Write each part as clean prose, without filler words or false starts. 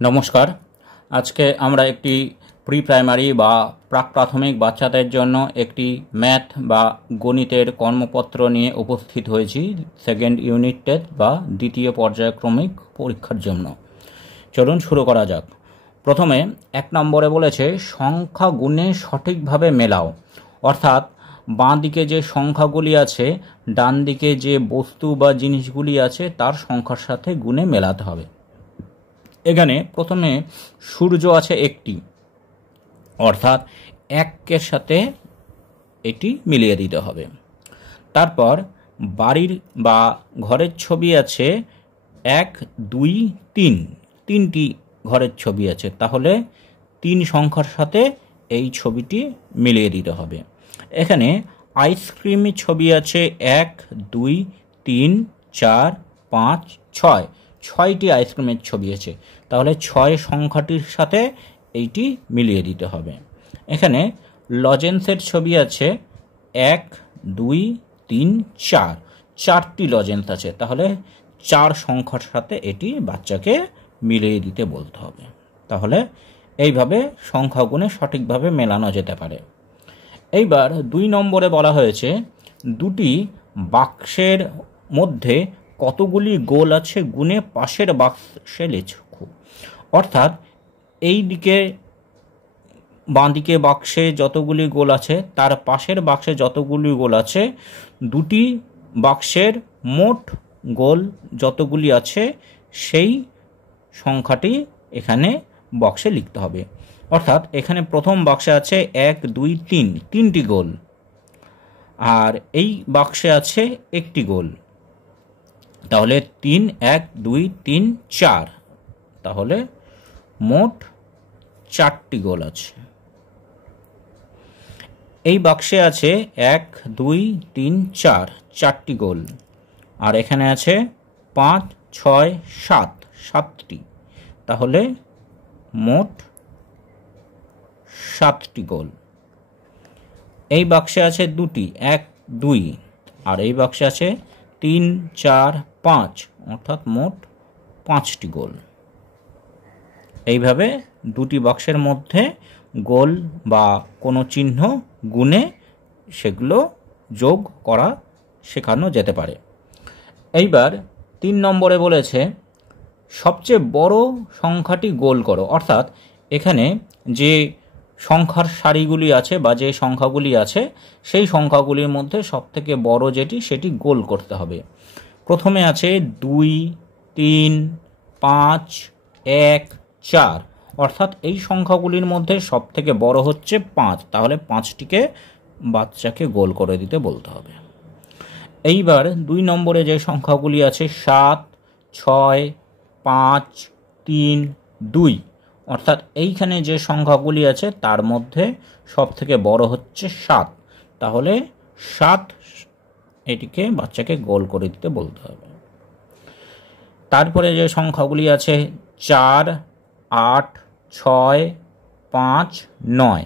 নমস্কার। আজকে আমরা একটি প্রি প্রাইমারি বা প্রাক প্রাথমিক বাচ্চাদের জন্য একটি ম্যাথ বা গণিতের কর্মপত্র নিয়ে উপস্থিত হয়েছি সেকেন্ড ইউনিট টেস্ট বা দ্বিতীয় পর্যায়ক্রমিক পরীক্ষার জন্য। চলুন শুরু করা যাক। প্রথমে 1 নম্বরে বলেছে সংখ্যা গুণে সঠিকভাবে মেলাও, অর্থাৎ বাঁ দিকে যে সংখ্যাগুলি আছে ডান দিকে যে বস্তু বা জিনিসগুলি আছে তার সংখ্যার সাথে গুণে মেলাতে হবে। এখানে প্রথমে সূর্য আছে একটি, অর্থাৎ 1-এর সাথে এটি মিলিয়ে দিতে হবে। তারপর বাড়ির বা ঘরের ছবি আছে 1, 2, 3, তিনটি ঘরের ছবি আছে, তাহলে 3 সংখ্যার সাথে এই ছবিটি মিলিয়ে দিতে হবে। এখানে আইসক্রিমের ছবি আছে 1, 2, 3, 4, 5, 6, 6টি আইসক্রিমের ছবি আছে, তাহলে 6 সংখ্যাটির সাথে এইটি মিলিয়ে দিতে হবে। এখানে লজেন্সের ছবি আছে 1, 2, 3, 4, 4টি লজেন্স আছে, তাহলে 4 সংখ্যার সাথে এটি বাচ্চাকে মিলিয়ে দিতে বলতে হবে। তাহলে এইভাবে সংখ্যাগুণে সঠিকভাবে মেলানো যেতে পারে। এইবার 2 নম্বরে বলা হয়েছে দুটি বাক্সের মধ্যে কতগুলি গোল আছে গুণে পাশের বাক্সে লেখো। অর্থাৎ এই দিকে বাঁ দিকে বাক্সে যতগুলি গোল আছে তার পাশের বাক্সে যতগুলি গোল আছে, দুটি বাক্সের মোট গোল যতগুলি আছে সেই সংখ্যাটি এখানে বক্সে লিখতে হবে। অর্থাৎ এখানে প্রথম বাক্সে আছে 1, 2, 3, 3টি গোল, আর এই বাক্সে আছে একটি গোল, তাহলে 3, 1, 2, 3, 4, তাহলে মোট 4টি গোল আছে। এই বাক্সে আছে 1, 2, 3, 4, 4টি গোল, আর এখানে আছে 5, 6, 7, 7টি, তাহলে মোট 7টি গোল। এই বাক্সে আছে 2টি, 1, 2, আর এই বাক্সে আছে 3, 4, 5, অর্থাৎ মোট 5টি গোল। এইভাবে দুটি বাক্সের মধ্যে গোল বা কোনো চিহ্ন গুণে সেগুলো যোগ করা শেখানো যেতে পারে। এইবার 3 নম্বরে বলেছে সবচেয়ে বড় সংখ্যাটি গোল করো। অর্থাৎ এখানে যে সংখ্যার সারিগুলি আছে বা যে সংখ্যাগুলি আছে সেই সংখ্যাগুলির মধ্যে সবথেকে বড় যেটি সেটি গোল করতে হবে। প্রথমে আছে 2, 3, 5, 1, 4, অর্থাৎ এই সংখ্যাগুলির মধ্যে সবথেকে বড় হচ্ছে 5, তাহলে 5টিকে বাচ্চাকে গোল করে দিতে বলতে হবে। এইবার 2 নম্বরে যে সংখ্যাগুলি আছে 7, 6, 5, 3, 2, অর্থাৎ এইখানে যে সংখ্যাগুলি আছে তার মধ্যে সবথেকে বড় হচ্ছে 7, তাহলে 7 এটিকে বাচ্চাকে গোল করে দিতে বলতে হবে। তারপরে যে সংখ্যাগুলি আছে 4, 8, 6, 5, 9,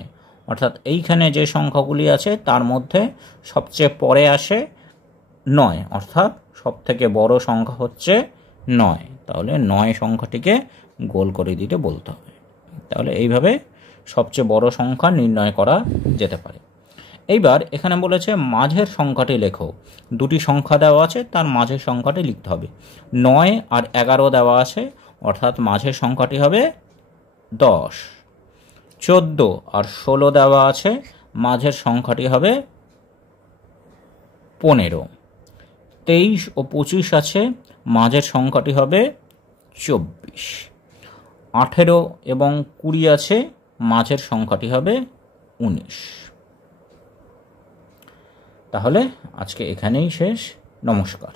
অর্থাৎ এইখানে যে সংখ্যাগুলি আছে তার মধ্যে সবচেয়ে পরে আসে 9, অর্থাৎ সবথেকে বড় সংখ্যা হচ্ছে 9, তাহলে 9 সংখ্যাটিকে গোল করে দিতে বলতে হবে। তাহলে এইভাবে সবচেয়ে বড় সংখ্যা নির্ণয় করা যেতে পারে। এইবার এখানে বলেছে মাঝের সংখ্যাটি লেখো। দুটি সংখ্যা দেওয়া আছে, তার মাঝের সংখ্যাটি লিখতে হবে। 9 আর 11 দেওয়া আছে, অর্থাৎ মাঝের সংখ্যাটি হবে 10। 14 আর 16 দেওয়া আছে, মাঝের সংখ্যাটি হবে 15। 23 ও 25 আছে, মাঝের সংখ্যাটি হবে 24। 18 এবং 20 আছে, মাঝের সংখ্যাটি হবে 19। তাহলে আজকে এখানেই শেষ। নমস্কার।